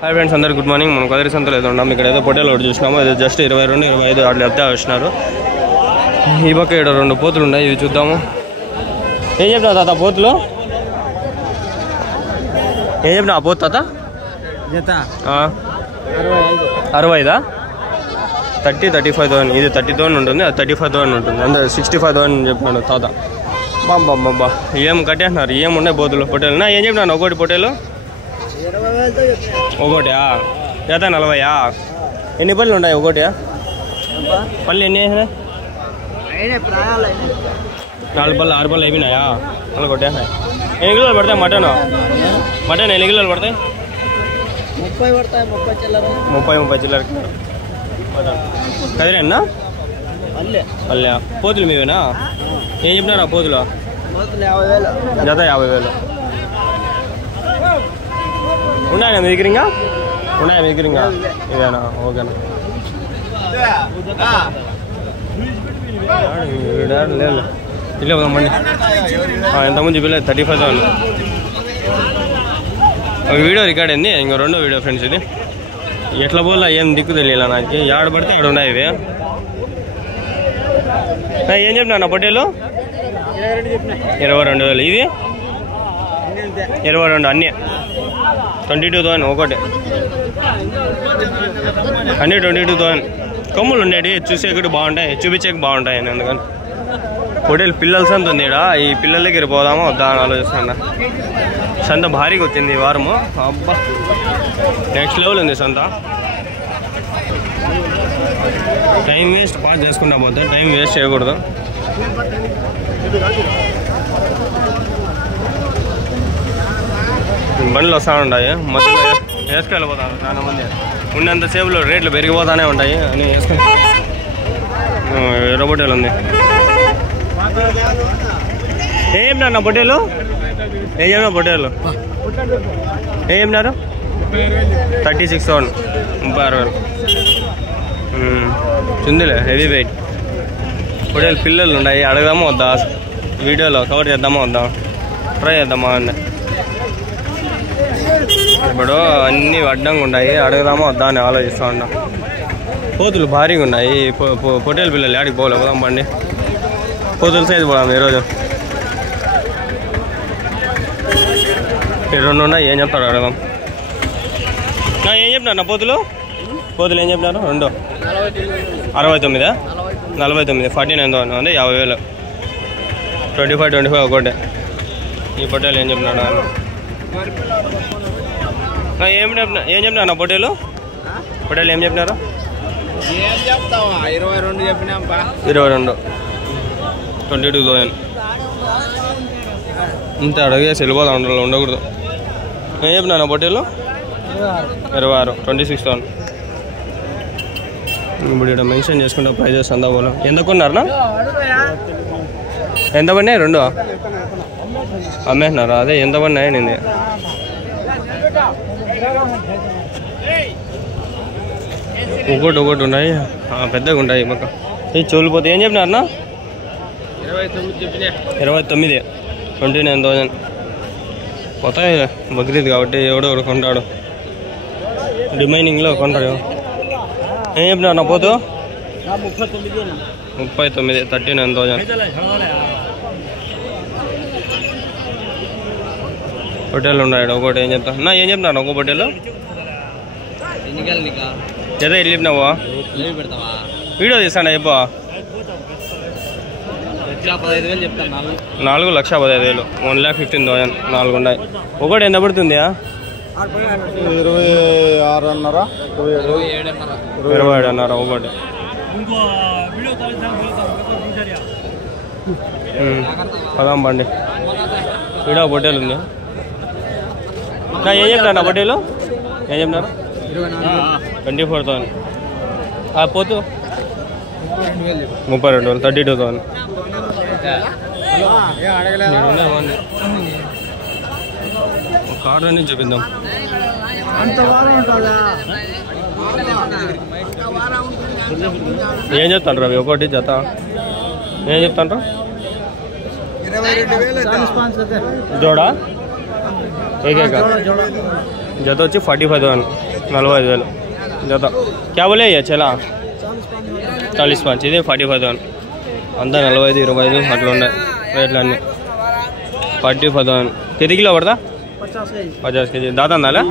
Hi friends, అందరు good morning. మనం కదిరి సంతలో ఏదో ఉన్నాం. ఇక్కడ ఏదో పొట్టేలు ఒకటి చూసినాము. అది జస్ట్ 22-25 అట్లా చెప్తే వచ్చినారు. ఈ పక్క ఇక్కడ 2 పోతులు ఉన్నాయి, ఇవి చూద్దాము. ఏం చెప్పినా తాత పోతులు? ఏం చెప్పినా ఆ పోతు తాత? 65 30-35,000. ఇది 30,000 ఉంటుంది, అది 35,000 ఉంటుంది. అంటే 65,000 చెప్పినాడు తాత. బాబా ఏం కట్టేస్తున్నారు, ఏం ఉన్నాయి పోతులు పొట్టేలు. నా ఏం చెప్పినాను ఒకటి పొట్టేలు? ఒకటి జత 40. ఎన్ని పళ్ళు ఉన్నాయి ఒకటి? పళ్ళు ఎన్ని వేసినాయి? 4 పళ్ళు 6 పళ్ళు అయిపోయినాయా? మళ్ళీ కొట్టేసినాయి. ఎన్ని కిలోలు పడతాయి మటన్? ఎన్ని కిలోలు పడతాయి? 30 చిల్లర కదిరే అన్నా? పల్లె పోతులు మీవేనా? ఏం చెప్పినారా పోతులు? జత 50,000. ఉన్నాయా మీ దగ్గర? ఉన్నాయా మీ దగ్గర? ఇదేనా? ఓకేనా. లేదు ఇల్లే పోదామండి. ఎంతమంది చెప్పలేదు 35,000. ఒక వీడియో రికార్డ్ అయింది, ఇంకో 2వ వీడియో ఫ్రెండ్స్. ఇది ఎట్లా పోలా ఏం దిక్కు తెలియాల నాకు. ఆడ పడితే ఆడ ఉన్నాయి ఇవి. ఏం చెప్పినా పొట్టేలు? 22,000. ఇవి 22 అన్నీ 22,000 ఒకటి. అన్నీ 22,000. కొమ్ములు ఉండేవి చూసేకి బాగుంటాయి, చూపించేకి బాగుంటాయి. అందుకని పొట్టేలు పిల్లల సంత ఉంది ఇక్కడ. ఈ పిల్లల దగ్గర పోదామా వద్దా అని ఆలోచిస్తున్నా. సంత భారీగా వచ్చింది ఈ వారము. అబ్బా నెక్స్ట్ లెవెల్ ఉంది సంత. టైం వేస్ట్ పాస్ చేసుకుంటా పోతే, టైం వేస్ట్ చేయకూడదు. బండ్లు వస్తూ ఉంటాయి, మధ్యలో వేసుకెళ్ళిపోతారు చాలా మంది. ఉన్నంతసేపులో రేట్లు పెరిగిపోతూనే ఉంటాయి అని వేసుకొని. ఎర్రబొట్టేలు ఉంది. ఏం చెప్పినారు పొట్టేలు? ఏం చెప్పినా పొట్టేలు? ఏం చెప్పినారు? 36,000. 36,000 చుందిలే హెవీ వెయిట్ పొట్టేలు. పిల్లలు ఉన్నాయి, అడగదామా వద్దా? వీడియోలో కవర్ చేద్దామా వద్దా? ట్రై చేద్దామా అండి. ఇప్పుడు అన్నీ అడ్డంగా ఉన్నాయి, అడగదామా వద్దా అని ఆలోచిస్తూ ఉంటాం. కోతులు భారీగా ఉన్నాయి. పొట్టేలు పిల్లలు ఆడికి పోలే, పోదాం బండి. కోతుల సైజు పోదాం ఈరోజు. 2 ఉన్నాయి. ఏం చెప్తాడు అడగదాం. ఏం చెప్పినారు నా పోతులు? ఏం చెప్పినారు? 2 69. 49 49,000 ఉంది. 50,000. 25 ఒకటే. ఈ పొట్టేలు ఏం చెప్పినాడు? ఏం చెప్పినా నా పొట్టేలు? ఏం చెప్పినారు? 22. 22,000. ఇంత అడిగేసి వెళ్ళిపోతా ఉండాలి, ఉండకూడదు. ఏం చెప్పినా నా పొట్టేలు? 26. 26,000. ఇప్పుడు ఇక్కడ మెన్షన్ చేసుకుంటా ప్రైజెస్ అంతా పోలే. ఎంత కొన్నారనా? ఎంత పడినాయి? 2 అమ్మేస్తున్నారా? అదే ఎంత పడినాయి నింది. ఒకటి ఉన్నాయి, పెద్దగా ఉంటాయి పక్క. ఈ చెవులు పోతే ఏం చెప్పినారనా? 29. 29,000 పోతాయి. బక్రీద్ కాబట్టి ఎవడో ఒకడు కొంటాడు, రిమైనింగ్లో కొంటాడు. ఏం చెప్పినారు నా పోతు? 39. 39,000. పొట్టేలు ఉన్నాయి ఒకటి. ఏం చెప్తా నా? ఏం చెప్తున్నాను ఒక పొట్టేలు? జత ఎల్లి చెప్పినావు? వీడియో తీస్తాను అయిపో. 4,15,000. 1,15,000. 4 ఉన్నాయి. ఒకటి ఎంత పడుతుంది? 27,500 ఒకటి. పదాం బండి. వీడియో పొట్టేలు ఉంది. ఏం చెప్తాను నా పొట్టేలు? ఏం చెప్తున్నారు? 24,000. పోతు 32,000. 32,000. కార్డు అని చూపిద్దాం. ఏం చెప్తాను రవి ఒకటి జత? ఏం చెప్తాను? జోడా? ఏకేక జత వచ్చి 45,000 45,000 జత. క్యా బోలే చలా 40 ఇది 45,000 అంతా 45 25 అట్లా ఉన్నాయి రేట్లు అన్నీ. 45,000 कितने किलो पड़ता? 50 kg. दादा नाला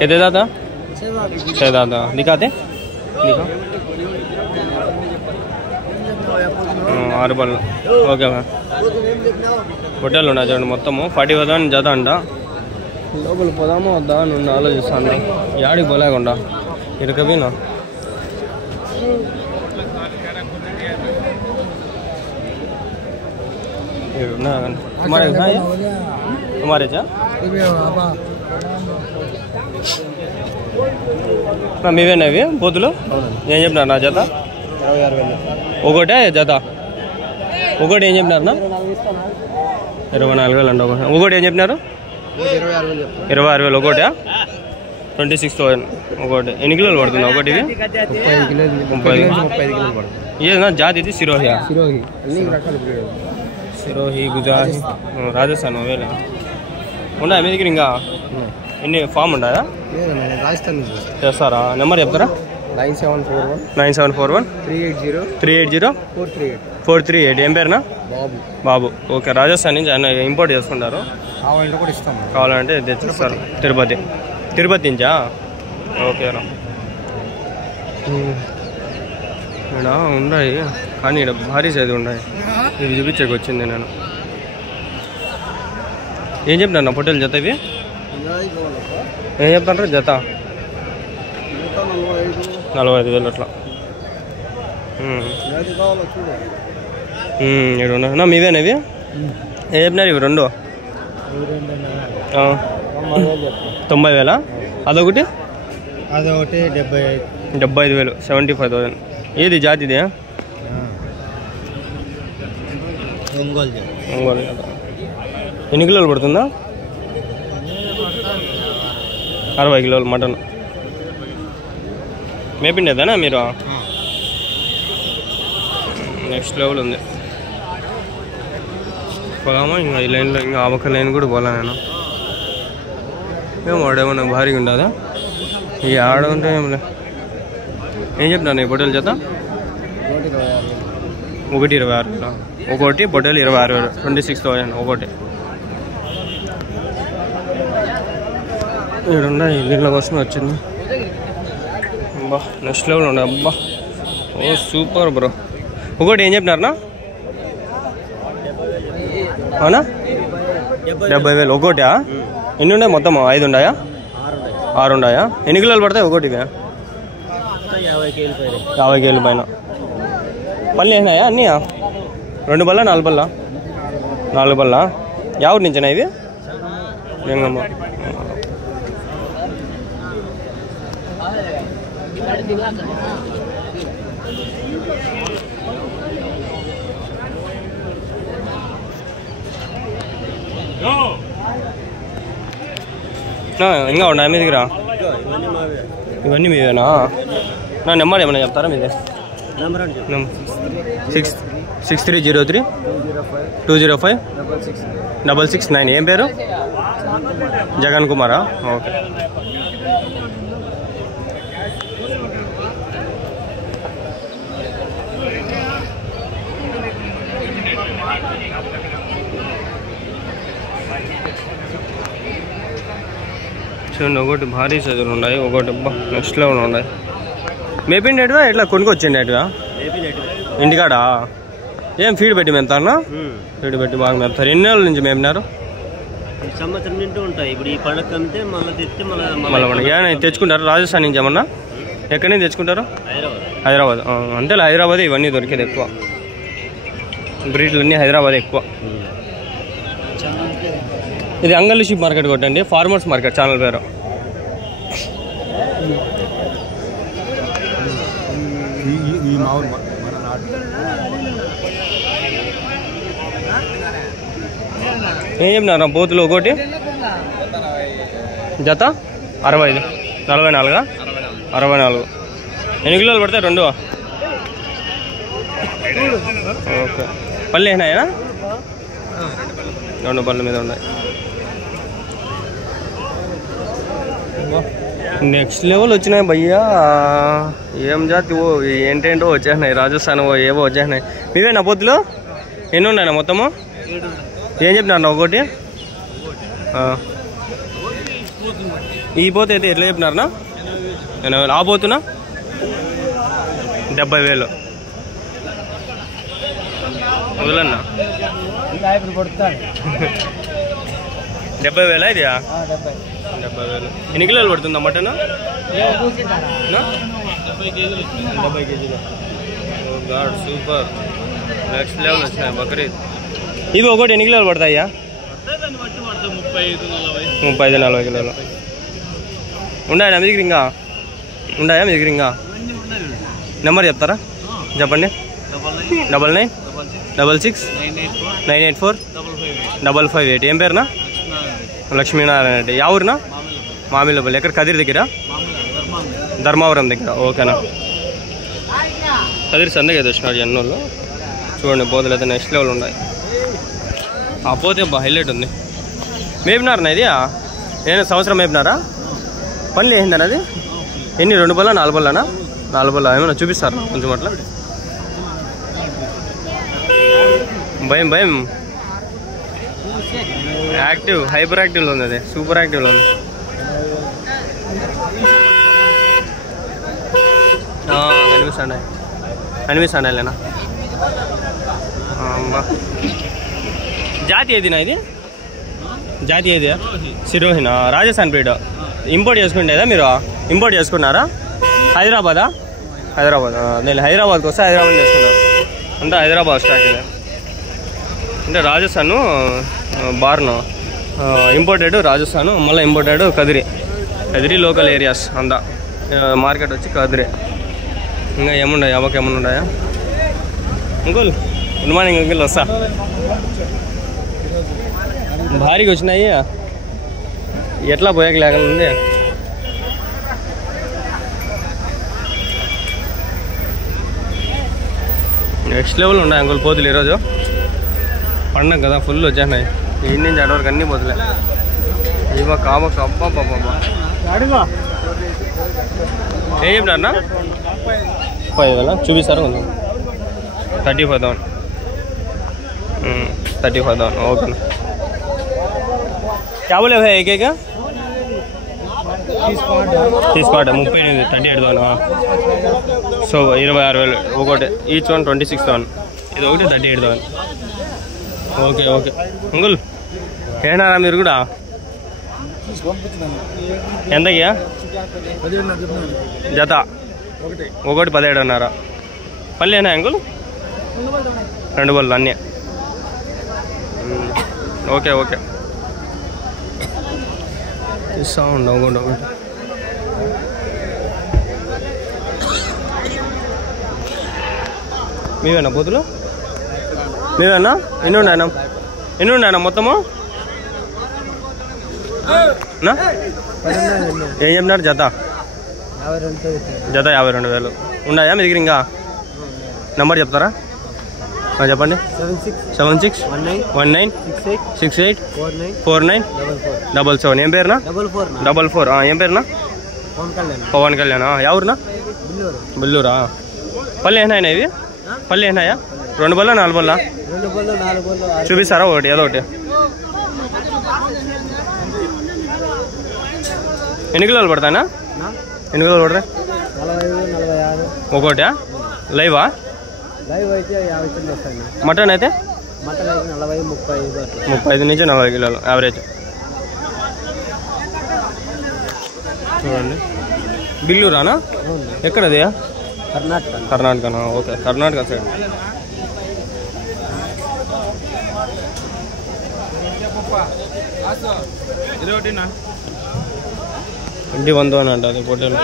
कितने दादा? 6 दादा दिखाते दिखा 6 बल ఓకే హోటల్ ఉన్నా చూడండి మొత్తము 45,000 జత అంట. లోపల పోదామో వద్దా అని ఆలోచిస్తాను. యాడికి పోలేకుండా ఇరకబీనా हमारे మీవేనా ఇవి పోతులు? ఏం చెప్పినారు నా జత? 1 జత 1 ఏం చెప్పినారు నా? 24,000 అండి. 1 ఏం చెప్పినారు? 26,000 1 26,000 1. ఎన్ని కిలోలు పడుతుంది ఒకటి? ఇది 35 కిలోలు పడుతుంది. ఏదన్నా జాతి ఇది సిరోహియా? సిరోహి గుజరాత్ రాజస్థాన్ వేలే ఉన్నాయా మీ దగ్గర? ఇంకా ఎన్ని ఫామ్ ఉన్నాయా? రాజస్థాన్ చేస్తారా? నెంబర్ చెప్తారా? 9741 380 438. ఏం పేరునా? బాబు. ఓకే రాజస్థాన్ నుంచి ఆయన ఇంపోర్ట్ చేసుకుంటారు. కావాలంటే తెచ్చిస్తారు. తిరుపతి నుంచా? ఓకేనా. ఇక్కడ ఉన్నాయి కానీ ఇక్కడ భారీ సైజు ఉన్నాయి. ఇవి చూపించకు వచ్చింది నేను. ఏం చెప్తాను నా పొట్టేలు జత? ఇవి ఏం చెప్తాను జత? 45,000 అట్లా. ఇక్కడ ఉన్నా మీవేనా ఇవి? ఏం చెప్పినారు ఇవి? 2 90,000. అదొకటి 75,000 75,000. ఏది జాతి? ఇది ఒంగోలు. ఎన్ని కిలోలు పడుతుందా? 60 కిలోలు మటన్. మేపిండేదానా మీరు? నెక్స్ట్ లెవెల్ ఉంది. పోదామా ఇంకా ఈ లైన్లో? ఇంకా ఆ ఒక్క లైన్ కూడా పోలా నేను. ఏమో ఆడేమన్నా భారీగా ఉండదా? ఈ ఆడ ఉంటే ఏం చెప్తాను ఈ పొట్టేలు జత? 126. ఒకటి పొట్టేలు 26,000 26,000 ఒకటి. ఇక్కడ ఉన్నాయి దీంట్లో కోసం వచ్చింది. అబ్బా నెక్స్ట్ లెవెల్ ఉండే. అబ్బా ఓ సూపర్ బ్రో. ఒకటి ఏం చెప్పినారనా? అవునా 70,000 ఒకటి. ఎన్ని ఉన్నాయి మొత్తం? 5 ఉన్నాయా? 6 ఉన్నాయా? ఎన్ని కిలోలు పడతాయి ఒకటి? 50 కేజీల పైన. పళ్ళు వేసినాయా అన్నీ? 2 బళ్ళ 4 బళ్ళ? 4 బళ్ళ. ఎవరి నుంచినా ఇవి? గంగమ్మ. ఇంకా ఉన్నాయి మీ దగ్గర? ఇవన్నీ మీవేనా? నా నెంబర్ ఏమైనా చెప్తారా మీదే? 6303 205 669. ఏం పేరు? జగన్ కుమారా? ఓకే. చూడండి ఒకటి భారీ సైజులు ఉన్నాయి. ఒకటి నెక్స్ట్ లెవెల్ ఉన్నాయి. మేపిండేటివా ఎట్లా కొనుక్కొచ్చిండేటివా? ఇంటికాడా? ఏం ఫీడ్ పెట్టి మేపుతారా? ఫీడ్ పెట్టి బాగా మేపుతారు. ఎన్ని నెలల నుంచి మేపినారు? సంవత్సరం నింటూ ఉంటాయి. ఇప్పుడు ఈ పండగ అంతే మళ్ళీ తెచ్చి మళ్ళీ తెచ్చుకుంటారు. రాజస్థాన్ నుంచి ఏమన్నా? ఎక్కడి నుంచి తెచ్చుకుంటారు? హైదరాబాద్. అంతేలే హైదరాబాద్ ఇవన్నీ దొరికేది ఎక్కువ. బ్రీడ్లన్నీ హైదరాబాద్ ఎక్కువ. ఇది అంగళ్ళు షీప్ మార్కెట్ కొట్టండి. ఫార్మర్స్ మార్కెట్ ఛానల్ పేరు. ఏం చెప్పినారా బోతులు? ఒకటి జత 65 44. 64. ఎన్ని కిలోలు పడతాయి? 2. ఓకే. పళ్ళు వేసినాయా? 2 పళ్ళ మీద ఉన్నాయి. నెక్స్ట్ లెవెల్ వచ్చినాయి భయ్యా. ఏం జాతి ఓ ఏంటేంటో వచ్చేసినాయి, రాజస్థాన్ ఏవో వచ్చేసినాయి. మీవేనా పొద్దులు ఎన్ని ఉన్నాయన్నా మొత్తము? ఏం చెప్పినారు ఒకటి? ఈ పోతే అయితే ఎట్లా చెప్పినారనా? 80,000. ఆ పోతున్నా 70,000 వదలన్నా. 70,000 ఇది? 70,000. ఎన్ని కిలోలు పడుతుందా మటన్? 70 కేజీలు. ఓ గాడ్ సూపర్, నెక్స్ట్ లెవెల్ వచ్చినాయి బక్రీద్. ఇవి ఒకటి ఎన్ని కిలోలు పడతాయా? 35-40 కిలోలు ఉన్నాయా మీ దగ్గర? ఇంకా ఉన్నాయా మీ దగ్గర? ఇంకా నెంబర్ చెప్తారా? చెప్పండి. 996698498455. ఏం పేరునా? లక్ష్మీనారాయణ రెడ్డి. యా ఊరునా? మామిళ్ళపల్లి. ఎక్కడ? కదిరి దగ్గర? ధర్మవరం దగ్గర. ఓకేనా. కదిరి సందగా వచ్చినాడు ఎన్నోళ్ళు. చూడండి పోతలు అయితే నెక్స్ట్ లెవెల్ ఉన్నాయి. ఆ పోతే హైలైట్ ఉంది. మేపినారనా ఇది? ఏమైనా సంవత్సరం మేపినారా? పనులు వేసిందనా అది? ఎన్ని? 2 బల్ల 4 బల్లనా? 4 బల్ల. ఏమైనా చూపిస్తారా కొంచెం అట్లా? భయం యాక్టివ్, హైపర్ యాక్టివ్లో ఉంది అది, సూపర్ యాక్టివ్లో ఉంది. కనిపిస్తాండి లేనా? జాతి ఏదినా ఇది? జాతి ఏది? సిరోహినా? రాజస్థాన్ బ్రీడ్. ఇంపోర్ట్ చేసుకుంటేదా మీరు? ఇంపోర్ట్ చేసుకున్నారా? హైదరాబాదా? నేను హైదరాబాద్కి వస్తే హైదరాబాద్ చేసుకున్నాను. అంటే హైదరాబాద్ స్టాక్ ఇది. అంటే రాజస్థాను బార్ను ఇంపోర్టెడ్, రాజస్థాను మళ్ళీ ఇంపోర్టెడ్ కదిరి లోకల్ ఏరియాస్ అంతా. మార్కెట్ వచ్చి కదిరి. ఇంకా ఏమున్నాయి? అవకి ఏమన్నా ఉన్నాయా? Uncle good morning uncle. వస్తా. భారీగా వచ్చినాయి. ఎట్లా పోయాక లేకుండా ఉంది. నెక్స్ట్ లెవెల్ ఉన్నాయి అంకుల్ పోతులు. ఈరోజు పండగ కదా, ఫుల్ వచ్చేసినాయి. ఈ నుంచి అడవరకు అన్నీ పోతులే. ఇవా కామక అబ్బా బాబా. ఏం చెప్పినారన్నా? 5,000 చూపిస్తారా కొంచెం? 35,000. 35,000. ఓకేనా. क्या बोले भाई? एक 30 పాట 38. 38,000. సో 26,000 ఒకటి. Each one 26,000. ఇది ఒకటి 38,000. ఓకే అంకుల్ ఏనారా మీరు కూడా? ఎంతయ్యా జత? ఒకటి 17,500. పల్లెనా అంకుల్? 2 బళ్ళు అన్నీ. ఓకే ఇస్తా ఉండవు ఒకటి. మీవేనా పోతులు? మీవేనా? ఎన్ని ఉన్నాయన్నా మొత్తము? ఏం చెప్పినారు? జత 52,000 ఉన్నాయా మీ దగ్గర? ఇంకా నెంబర్ చెప్తారా? చెప్పండి. 7619684947. ఏం పేరునా? 44. ఏం పేరునా? పవన్ కళ్యాణ్. ఎవరునా? బిల్లూరా. పల్లె ఏనాయనా ఇవి? పల్లె ఏనాయా? 2 బల్ల 4 బల్ల చూపిస్తారా? ఒకటి ఏదో ఒకటి. ఎన్ని కిలోలు పడతాయనా? ఎన్ని కిలోలు పడతాయి? ఒకటి లైవా? మటన్ అయితే 35 నుంచి 40 కిలోలు యావరేజ్. చూడండి. బిల్లూరానా? ఎక్కడది? కర్ణాటకనా? Okay, Karnataka side. ఇంటి 100 అంట అది పొట్టేలు.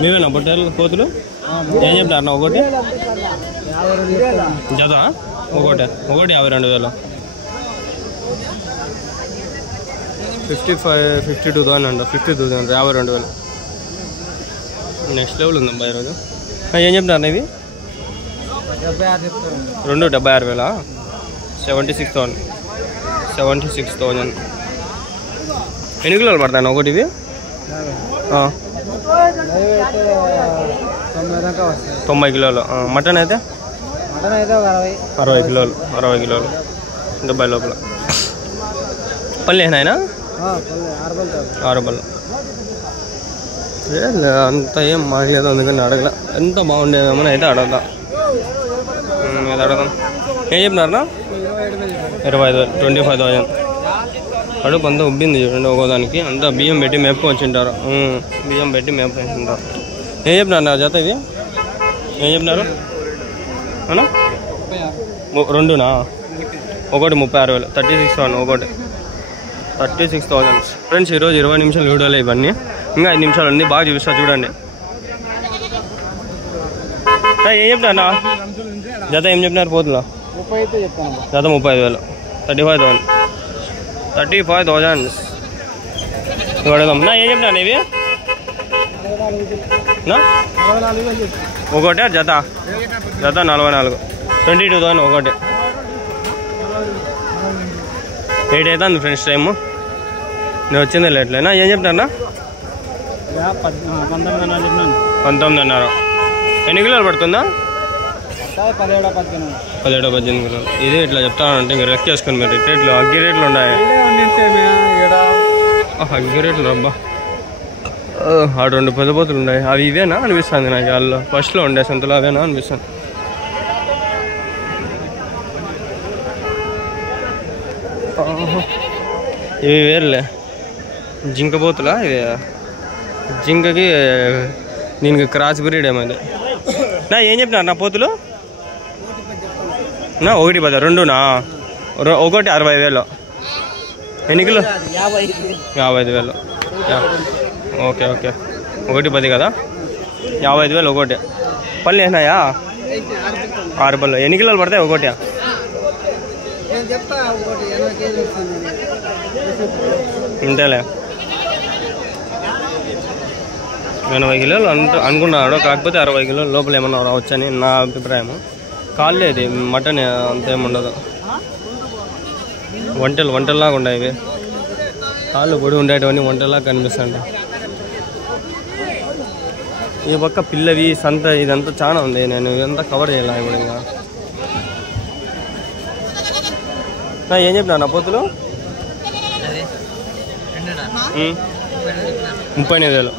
మీవేనా పొట్టేలు కోతులు? ఏం చెప్పినారన్నా? ఒకటి జత? ఒకటి 52,000. 52,000 అంట. 50,000. 52,000. నెక్స్ట్ లెవెల్ ఉందమ్మా ఈరోజు. ఏం చెప్పినారు ఇవి? 2 76,000. 76,000. ఎన్ని కిలోలు పడతాను ఒకటి ఇవి? 90 కిలోలు. మటన్ అయితే 60 కిలోలు. 60 కిలోలు 70 లోపల. పళ్ళు ఏనాయనా? 6 పళ్ళు. అంత ఏం మాట్లేదు, అందుకని అడగల. ఎంత బాగుండేదేమో అయితే అడగదా. ఇది అడగదాం. ఏం చెప్పినారనా? 25,000, 25,000. కడుపు అంతా ఉబ్బింది చూడండి ఒకదానికి. అంతా బియ్యం పెట్టి మేపుకొచ్చింటారు. బియ్యం పెట్టి మేపుకొచ్చింటారు. ఏం చెప్పినారు నా జత ఇవి? ఏం చెప్పినారు అన్నా? 2నా? ఒకటి 36,000. 36,000 ఒకటి. 36,000 ఫ్రెండ్స్. ఈరోజు 20 నిమిషాలు వీడియోలే ఇవన్నీ. ఇంకా 5 నిమిషాలు ఉంది, బాగా చూపిస్తా చూడండి. ఏం చెప్పినా జత? ఏం చెప్పినారు పోతులో? జత 35,000. 35,000. 35,000 అడగదాం. నా ఏం చెప్పినా ఇవి? ఒకటే జత? జత 44. 22,000 ఒకటి. 8 అవుతుంది ఫ్రెండ్స్ టైము. నేను వచ్చింది లేట్లేనా? ఏం చెప్తానా? 19,500. ఎన్ని కిలోలు పడుతుందా? 17-18 కిలోలు. ఇదే ఇట్లా చెప్తానంటే ఇంకా లెక్క చేసుకుని మీరు రేట్లు అగ్గి రేట్లు ఉన్నాయి. అగ్గి రేట్లు అబ్బా. ఆడు 2 పెద్ద పోతులు ఉన్నాయి. అవి ఇవేనా అనిపిస్తుంది నాకు. వాళ్ళు ఫస్ట్లో ఉండే సంతలో అవేనా అనిపిస్తుంది. ఇవి వేరులే జింక పోతులా. ఇది జింకకి దీనికి క్రాస్ బ్రీడ్ ఏమైంది. నా ఏం చెప్పినారు నా పోతులు? నా 1 10. 2నా? ఒకటి 60,000. ఎన్ని కిలో? 55,000. Okay okay. 1 10 కదా. 55,000 ఒకటి. పళ్ళు వేసినాయా? 6 పళ్ళు. ఎన్ని కిలోలు పడతాయి ఒకటి? ఇంతేలే 80 కిలోలు అనుకున్నాడు. కాకపోతే 60 కిలోలు లోపల ఏమన్నా రావచ్చని నా అభిప్రాయం. కాళ్ళేది మటన్ అంతేముండదు. వంటల్లాగా ఉన్నాయి ఇవి. కాళ్ళు పొడి ఉండేటివన్నీ వంటల్లాగా కనిపిస్తాయి. ఈ పక్క పిల్లవి సంత ఇదంతా చాలా ఉంది. నేను ఇదంతా కవర్ చేయాలి ఇప్పుడు. ఇంకా ఏం చెప్పినా నా పోతులు? 38,000.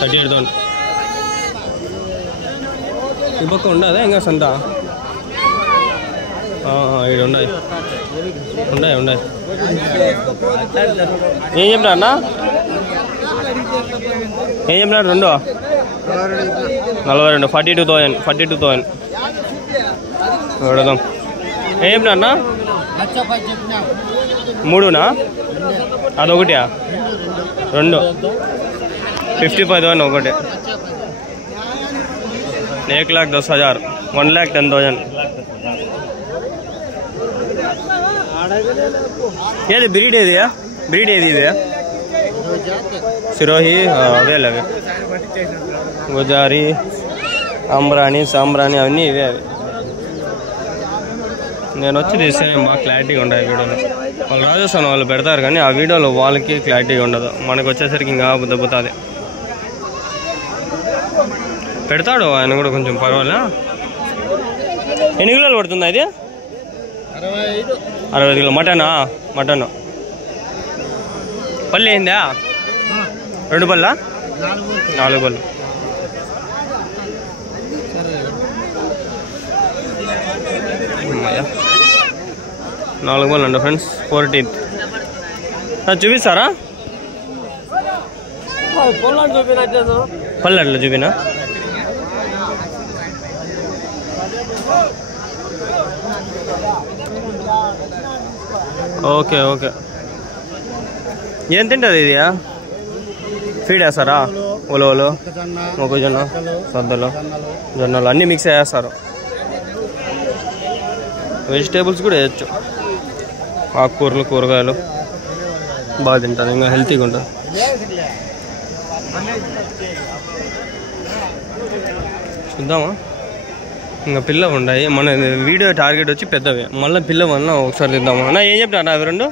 38,000. ఈ పక్క ఉండదా ఇంకా సంత? ఇక్కడ ఉన్నాయి. ఏం చెప్పినా అన్న? ఏం చెప్పినారు? 2 42. 42,000. చూడదాం. ఏం చెప్పినా అన్న? 3నా? అదొకటియా? 2. 55,000 ఒకటి. 1,10,000. 1,10,000. ఏది బ్రీడ్ ఏది? బ్రీడ్ ఏది ఇది? సిరోహి అవేలే. అవి గుజారి, అంబ్రాణి, సాంబ్రాణి అవన్నీ ఇవే. అవి నేను వచ్చి తీస్తే బాగా క్లారిటీగా ఉంటాయి వీడియోలో. వాళ్ళు రాజస్థాన్ వాళ్ళు పెడతారు కానీ ఆ వీడియోలో వాళ్ళకి క్లారిటీగా ఉండదు. మనకు వచ్చేసరికి ఇంకా దెబ్బతుంది. పెడతాడు ఆయన కూడా కొంచెం పర్వాలే. ఎన్ని కిలోలు పడుతుందా ఇది? 60 కిలో. మటనా? మటన్. పళ్ళు ఏందా? 2 పళ్ళా? 4 పళ్ళు. అమ్మయ్యా 4 పళ్ళు అండి ఫ్రెండ్స్. 14th చూపిస్తారా? పళ్ళు అట్లా చూపినా? Okay okay. ఏం తింటుంది ఇది? ఫీడ్ వేస్తారా? ఉలవలు, మొక్కజొన్న, సద్దలు, జొన్నలు అన్నీ మిక్స్ చేస్తారు. వెజిటేబుల్స్ కూడా వేయచ్చు. ఆకుకూరలు, కూరగాయలు బాగా తింటారు. ఇంకా హెల్తీగా ఉంటుంది. చూద్దామా? ఇంకా పిల్ల ఉన్నాయి. మన వీడియో టార్గెట్ వచ్చి పెద్దవి. మళ్ళీ పిల్ల వల్ల ఒకసారి తిద్దామా? నా ఏం చెప్పినారు అవి 2?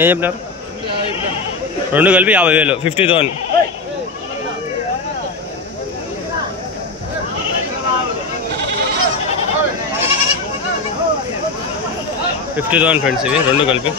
ఏం చెప్పినారు? రెండు కలిపి 50,000 50,000. 50,000 ఫ్రెండ్స్ ఇవి రెండు కలిపి.